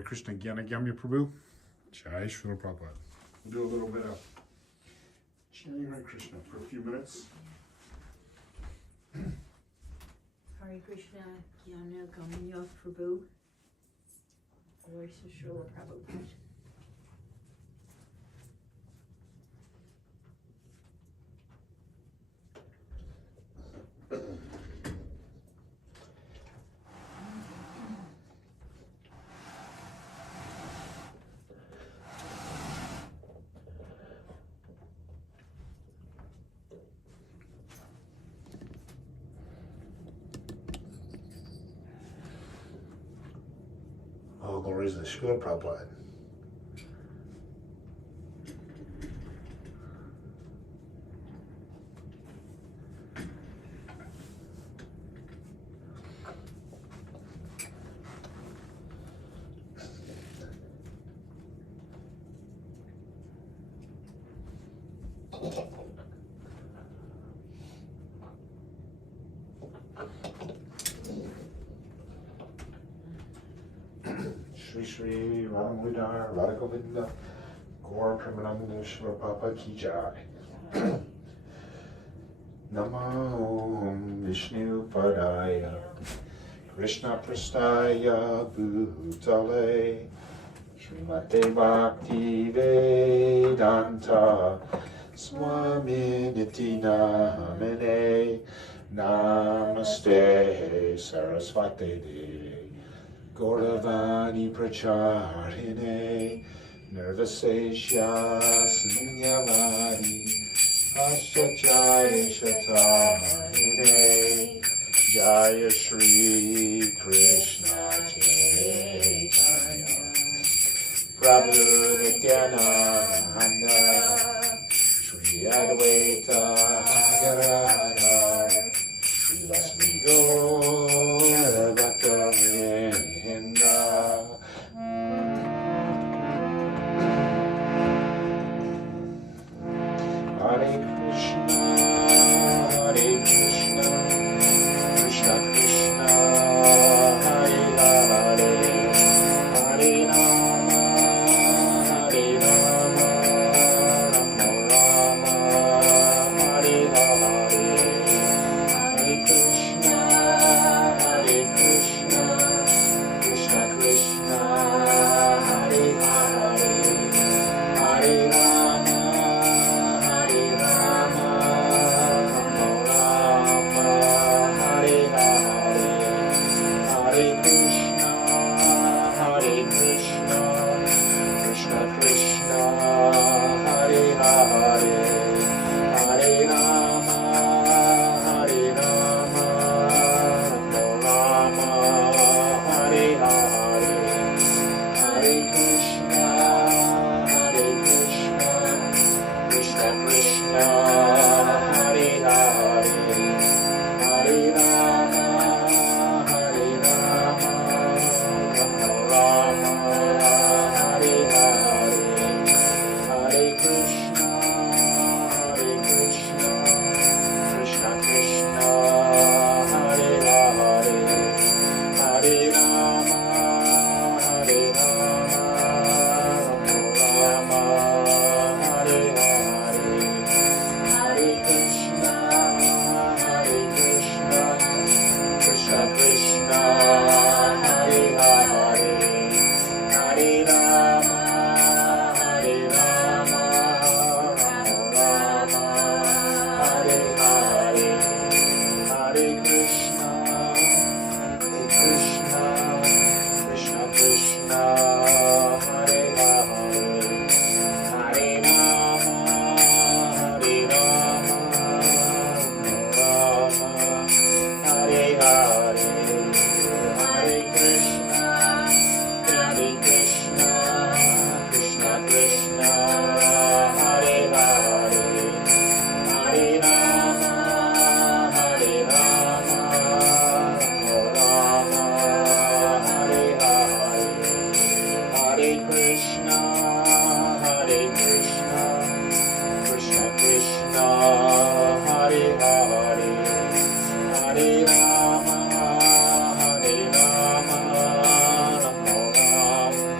Hare Krishna Gyana Gyamya Prabhu. Jai Srila Prabhupada. We'll do a little bit of chanting Hare Krishna for a few minutes. Hare Krishna Gyana Gyamya Prabhu. Voice of Srila Prabhupada. All glories to Srila Prabhupada. Shri Shri Radhamudar Radhagovinda Gaur Premananda Srila Prabhupada Ki Jai. Namo Vishnu Padaya Krishna Prastaya Bhutale Srimate Bhakti Vedanta Swami Niti Namine Namaste Saraswati Devi Vani Pracharine Nirvasesha Sunyavadi Ashachaya Shatarine Jaya Shri Krishna Chaitanya Prabhu Nityananda Shri Advaita Gadadhar Shri Vasmi Gaura Bhakta-vrinda. Hare Krishna, Krishna Krishna, Hare Hare, Hare Rama, Hare Rama, Rama Rama, Hare Hare, Hare Krishna, Krishna Krishna, Hare Hare, Hare Rama, Hare Rama, Rama Rama, Hare Hare, Hare Krishna, Krishna Krishna, Hare Hare, Hare Rama, Hare Rama, Rama Rama, Hare Hare, Hare Krishna, Krishna Krishna, Hare Hare, Hare Rama, Hare Rama, Rama Rama, Hare Hare, Hare Krishna, Krishna Krishna, Hare Hare, Hare Rama, Hare Rama, Rama Hare Hare, Hare Krishna, Krishna Krishna, Hare Hare, Hare Rama, Hare Rama, Rama Hare Hare, Hare Krishna, Krishna Krishna, Hare Hare, Hare Rama, Hare Rama, Rama Hare Hare, Hare Krishna, Krishna Krishna, Hare Hare, Hare Rama, Hare Rama, Rama Hare Hare, Hare Krishna, Krishna Krishna, Hare Hare, Hare Rama, Hare Rama, Rama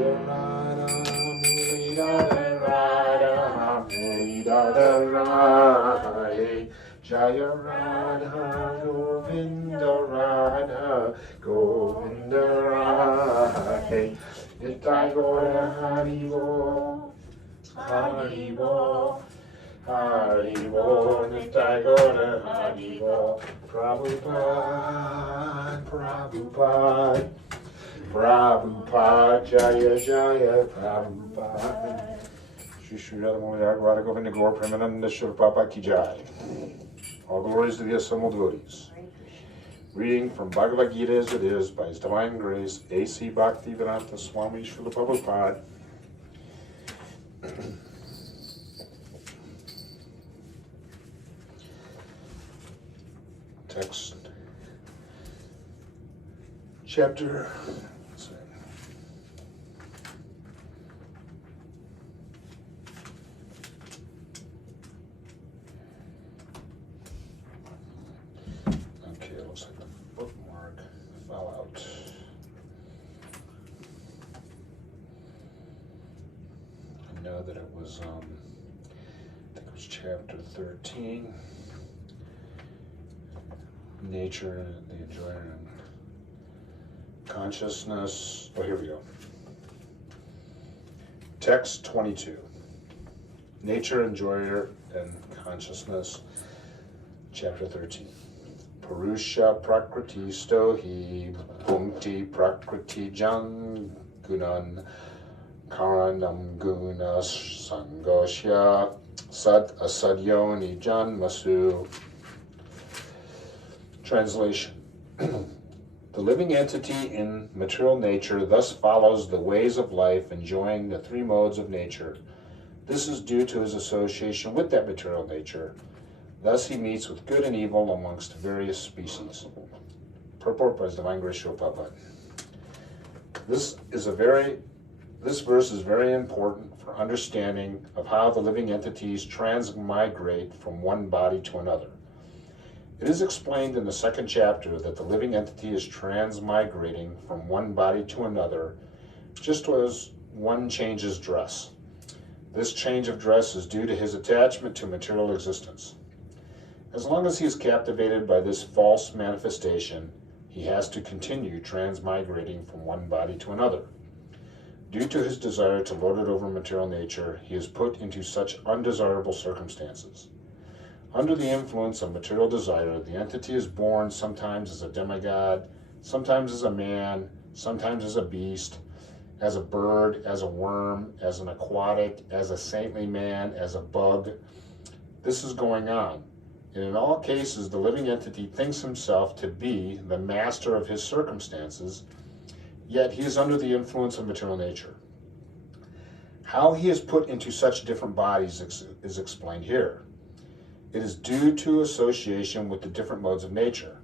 Jaya Radha Murali Radha Murali Radha Jaya Radha Govinda Radha Govinda Radha Nitai Gaura Haribo Haribo Haribo Nitai Gaura Haribo Prabhupada Prabhupada Prabhupada Jaya Jaya Prabhupada Shri Shri Radha Govinda Gaur Premananda Shri Prabhupada Ki Jai. All glories to the assembled devotees. Reading from Bhagavad Gita as it is by His Divine Grace, A.C. Bhaktivedanta Swami Srila Prabhupada. Text, chapter, okay, it looks like the bookmark fell out. I know that it was, I think it was chapter 13. Nature, the enjoyer, and consciousness. Oh, here we go. Text 22. Nature, enjoyer, and consciousness. Chapter 13. Purusha prakriti stohi bhunkti prakriti jan gunan karanam guna sangosya sad asadyoni janmasu. Translation. The living entity in material nature thus follows the ways of life, enjoying the three modes of nature. This is due to his association with that material nature. Thus he meets with good and evil amongst various species. Purport by His Divine Grace Srila Prabhupada. This verse is very important for understanding of how the living entities transmigrate from one body to another. It is explained in the second chapter that the living entity is transmigrating from one body to another, just as one changes dress. This change of dress is due to his attachment to material existence. As long as he is captivated by this false manifestation, he has to continue transmigrating from one body to another. Due to his desire to lord it over material nature, he is put into such undesirable circumstances. Under the influence of material desire, the entity is born sometimes as a demigod, sometimes as a man, sometimes as a beast, as a bird, as a worm, as an aquatic, as a saintly man, as a bug. This is going on. And in all cases, the living entity thinks himself to be the master of his circumstances, yet he is under the influence of material nature. How he is put into such different bodies is explained here. It is due to association with the different modes of nature.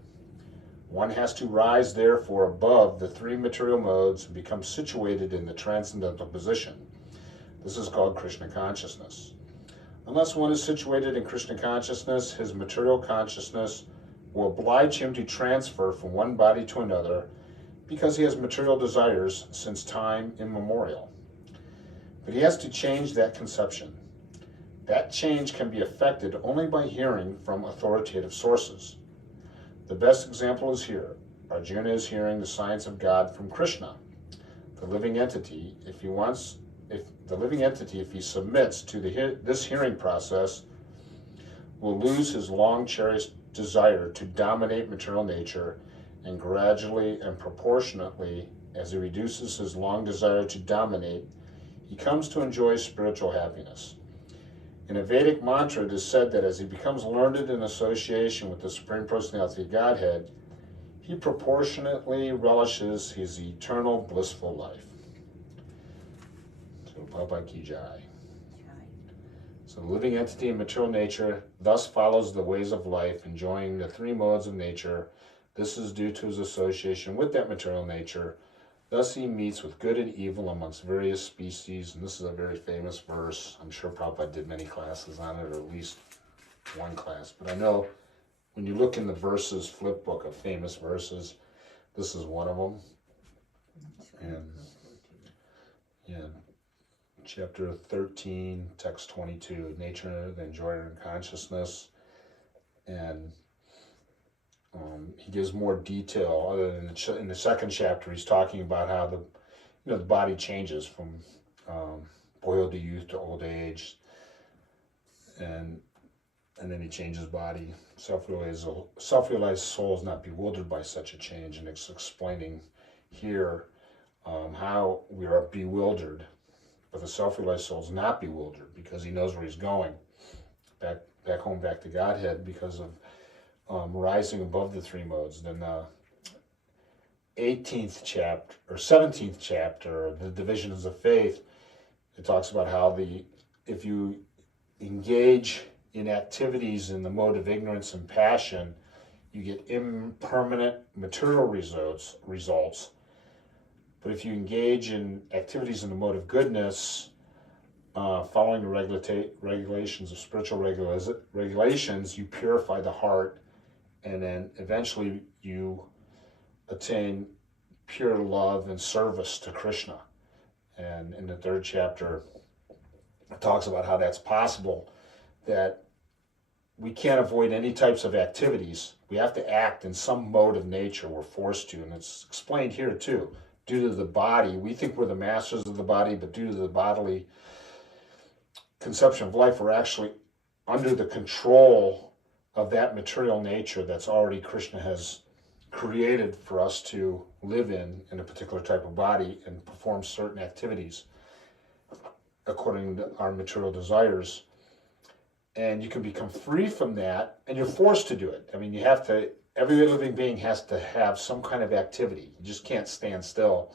One has to rise, therefore, above the three material modes and become situated in the transcendental position. This is called Krishna consciousness. Unless one is situated in Krishna consciousness, his material consciousness will oblige him to transfer from one body to another because he has material desires since time immemorial. But he has to change that conception. That change can be effected only by hearing from authoritative sources. The best example is here. Arjuna is hearing the science of God from Krishna. The living entity, if he submits to this hearing process, will lose his long-cherished desire to dominate material nature, and gradually and proportionately, as he reduces his long desire to dominate, he comes to enjoy spiritual happiness. In a Vedic mantra, it is said that as he becomes learned in association with the Supreme Personality of Godhead, he proportionately relishes his eternal blissful life. So, Prabhupada Ki Jai. So, the living entity in material nature thus follows the ways of life, enjoying the three modes of nature. This is due to his association with that material nature. Thus he meets with good and evil amongst various species, and this is a very famous verse. I'm sure Prabhupada did many classes on it, or at least one class. But I know when you look in the verses flip book of famous verses, this is one of them. And chapter 13, text 22, nature, the enjoyer, and consciousness. And he gives more detail. Other than in the second chapter, he's talking about how the body changes from boyhood to youth to old age, and then he changes body. Self-realized soul is not bewildered by such a change, and it's explaining here how we are bewildered, but the self-realized soul is not bewildered because he knows where he's going, back home, back to Godhead, because of rising above the three modes. Then the 18th chapter or 17th chapter, the divisions of faith, it talks about how if you engage in activities in the mode of ignorance and passion, you get impermanent material results. But if you engage in activities in the mode of goodness, following the regulations of spiritual regulations, you purify the heart, and then eventually you attain pure love and service to Krishna. And in the third chapter, it talks about how that's possible, that we can't avoid any types of activities. We have to act in some mode of nature. We're forced to, and it's explained here too. Due to the body, we think we're the masters of the body, but due to the bodily conception of life, we're actually under the control of that material nature that's already Krishna has created for us to live in a particular type of body and perform certain activities according to our material desires. And you can become free from that, and you're forced to do it. I mean, every living being has to have some kind of activity. You just can't stand still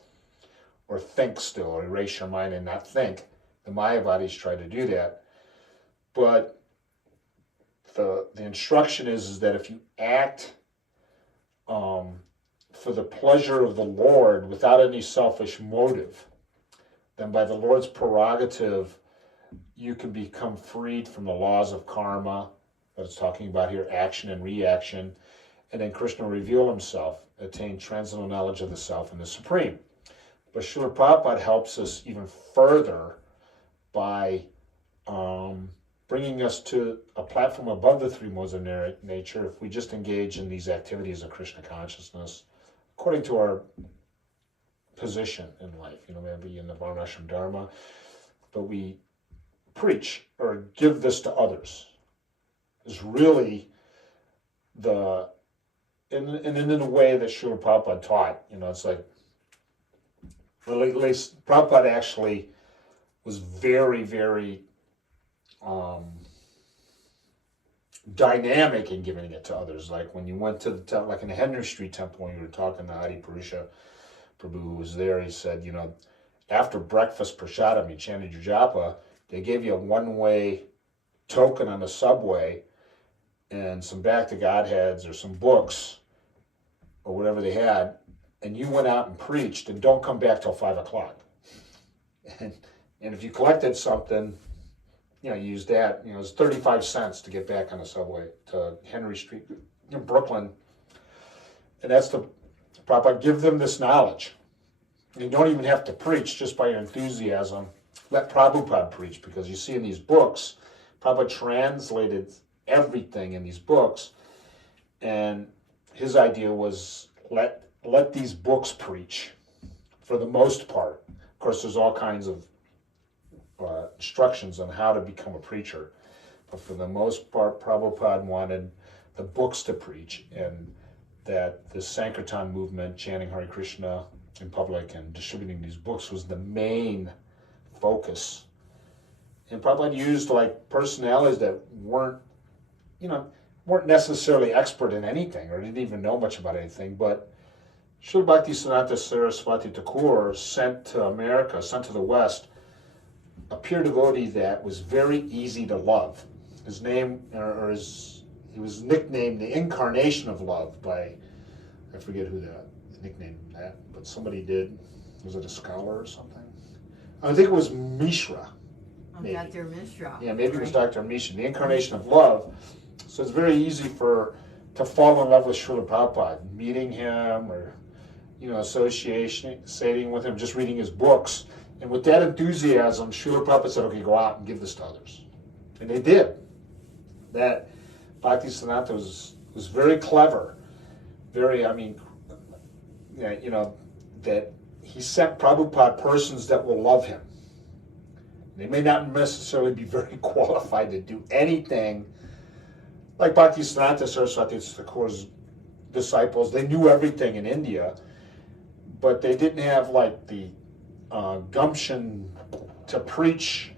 or think still or erase your mind and not think. The Maya bodies try to do that. But the instruction is that if you act for the pleasure of the Lord without any selfish motive, then by the Lord's prerogative, you can become freed from the laws of karma, that it's talking about here, action and reaction, and then Krishna will reveal himself, attain transcendental knowledge of the self and the supreme. But Srila Prabhupada helps us even further by bringing us to a platform above the three modes of nature if we just engage in these activities of Krishna consciousness according to our position in life. Maybe in the Varnashram Dharma, but we preach or give this to others is really in a way that Srila Prabhupada taught. It's like, well, at least Prabhupada actually was very, very dynamic in giving it to others. Like when you went to the temple, like in the Henry Street Temple, when you were talking to Adi Purusha Prabhu, who was there, he said, after breakfast prasadam, you chanted your japa, they gave you a one-way token on the subway and some back to Godheads or some books or whatever they had, and you went out and preached, and don't come back till 5 o'clock. And if you collected something, you use that. It was 35 cents to get back on the subway to Henry Street in Brooklyn. And that's the Prabhupada, give them this knowledge. You don't even have to preach just by your enthusiasm. Let Prabhupada preach, because you see in these books, Prabhupada translated everything in these books, and his idea was let these books preach for the most part. Of course, there's all kinds of instructions on how to become a preacher, but for the most part, Prabhupada wanted the books to preach, and that the Sankirtan movement, chanting Hare Krishna in public and distributing these books, was the main focus. And Prabhupada used personalities that weren't necessarily expert in anything or didn't even know much about anything, but Srila Bhaktisiddhanta Saraswati Thakur sent to the West, a pure devotee that was very easy to love. His name, he was nicknamed the Incarnation of Love by, I forget who that nicknamed that, but somebody did. Was it a scholar or something? I think it was Mishra. Maybe. Dr. Mishra. Yeah, maybe it was Dr. Mishra, the Incarnation of Love. So it's very easy to fall in love with Srila Prabhupada, meeting him or associating with him, just reading his books. And with that enthusiasm, Srila Prabhupada said, okay, go out and give this to others. And they did. That Bhaktisiddhanta was very clever. Very, I mean, yeah, you know, that he sent Prabhupada persons that will love him. They may not necessarily be very qualified to do anything. Like Bhaktisiddhanta Saraswati Thakur's disciples, they knew everything in India, but they didn't have like the gumption to preach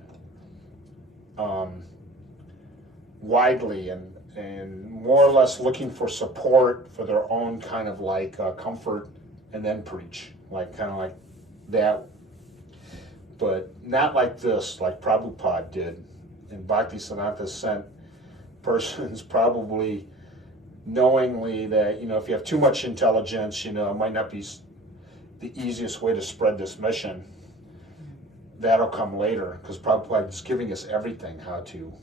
widely and more or less looking for support for their own kind of like comfort and then preach, like kind of like that, but not like this, like Prabhupada did. And Bhaktisiddhanta sent persons probably knowingly that, you know, if you have too much intelligence, you know, it might not be the easiest way to spread this mission. That'll come later, because Prabhupada is giving us everything, how to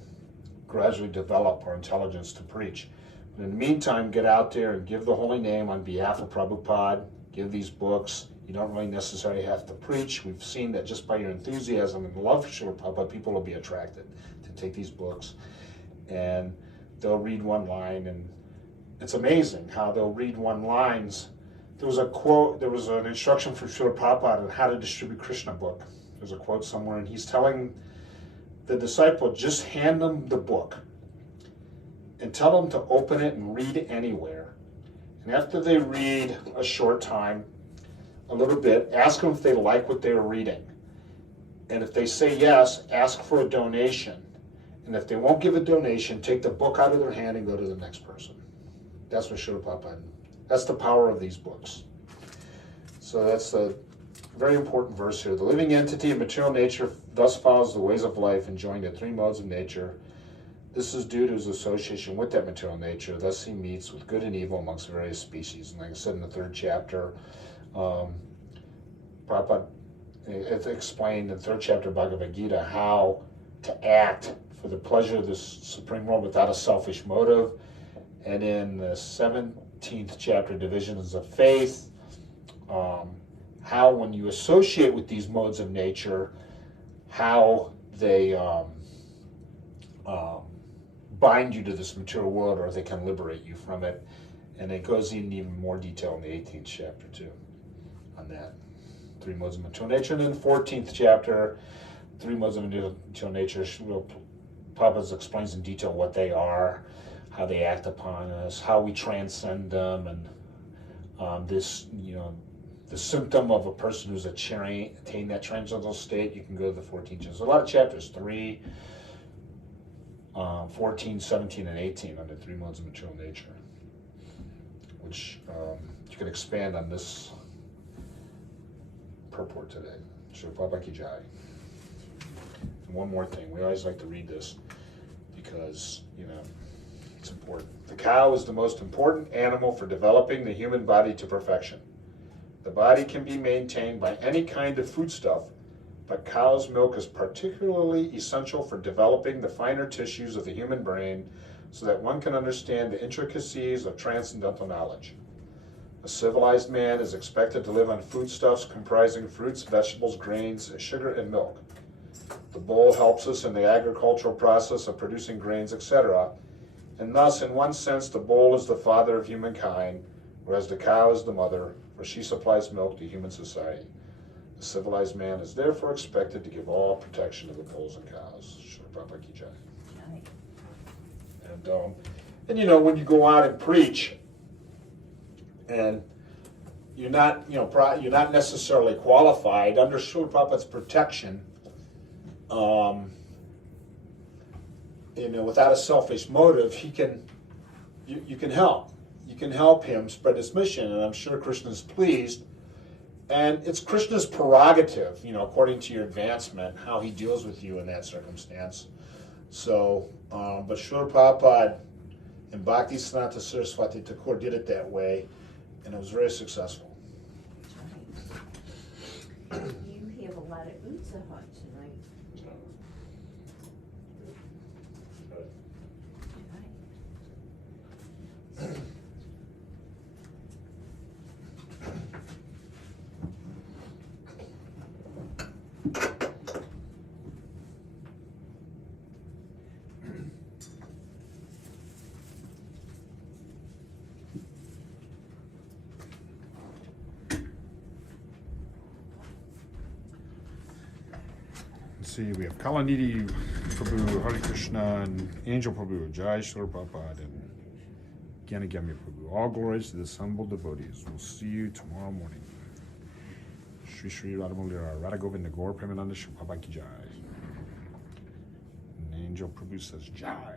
gradually develop our intelligence to preach. But in the meantime, get out there and give the holy name on behalf of Prabhupada, give these books. You don't really necessarily have to preach. We've seen that just by your enthusiasm and love for Srila Prabhupada, people will be attracted to take these books. And they'll read one line, and it's amazing how they'll read one lines. There was a quote, there was an instruction from Srila Prabhupada on how to distribute Krishna book. There's a quote somewhere, and he's telling the disciple, just hand them the book and tell them to open it and read anywhere. And after they read a short time, a little bit, ask them if they like what they're reading. And if they say yes, ask for a donation. And if they won't give a donation, take the book out of their hand and go to the next person. That's what Srila Prabhupada, that's the power of these books. So that's a very important verse here. The living entity of material nature thus follows the ways of life, enjoying the three modes of nature. This is due to his association with that material nature. Thus he meets with good and evil amongst various species. And like I said in the third chapter, Prabhupada it explained in the third chapter of Bhagavad Gita how to act for the pleasure of this Supreme Lord without a selfish motive. And in the 17th chapter, Divisions of Faith, how when you associate with these modes of nature, how they bind you to this material world, or they can liberate you from it. And it goes in even more detail in the 18th chapter too on that. Three modes of material nature. And in the 14th chapter, three modes of material nature, Prabhupada explains in detail what they are, how they act upon us, how we transcend them, and this, you know, the symptom of a person who's attained that transcendental state. You can go to the 14 chapters. There's a lot of chapters, 3, 14, 17, and 18 under three modes of material nature, which you can expand on this purport today. Srila Prabhupada Ki Jai. And one more thing, we always like to read this because, you know, it's important. The cow is the most important animal for developing the human body to perfection. The body can be maintained by any kind of foodstuff, but cow's milk is particularly essential for developing the finer tissues of the human brain so that one can understand the intricacies of transcendental knowledge. A civilized man is expected to live on foodstuffs comprising fruits, vegetables, grains, sugar, and milk. The bull helps us in the agricultural process of producing grains, etc. And thus, in one sense, the bull is the father of humankind, whereas the cow is the mother, for she supplies milk to human society. The civilized man is therefore expected to give all protection to the bulls and cows. Srila Prabhupada Ki Jai. And you know, when you go out and preach, and you're not, you know, you're not necessarily qualified under Srila Prabhupada's protection, you know, without a selfish motive, he can, you can help. You can help him spread his mission, and I'm sure Krishna is pleased. And it's Krishna's prerogative, you know, according to your advancement, how he deals with you in that circumstance. So, but Srila Prabhupada and Bhaktisiddhanta Saraswati Thakur did it that way, and it was very successful. That's right. You have a lot of utsaha tonight. Right. Let's see, we have Kalanidhi Prabhu, Hare Krishna, and Angel Prabhu, Jai Shri Prabhupada, and Gyanagamya Prabhu. All glories to this humble devotees. We'll see you tomorrow morning. Shri Shri Radhamulira, Radha Govinda, Gaur Premananda, Shri Prabhupada Ki Jai. And Angel Prabhu says, Jai.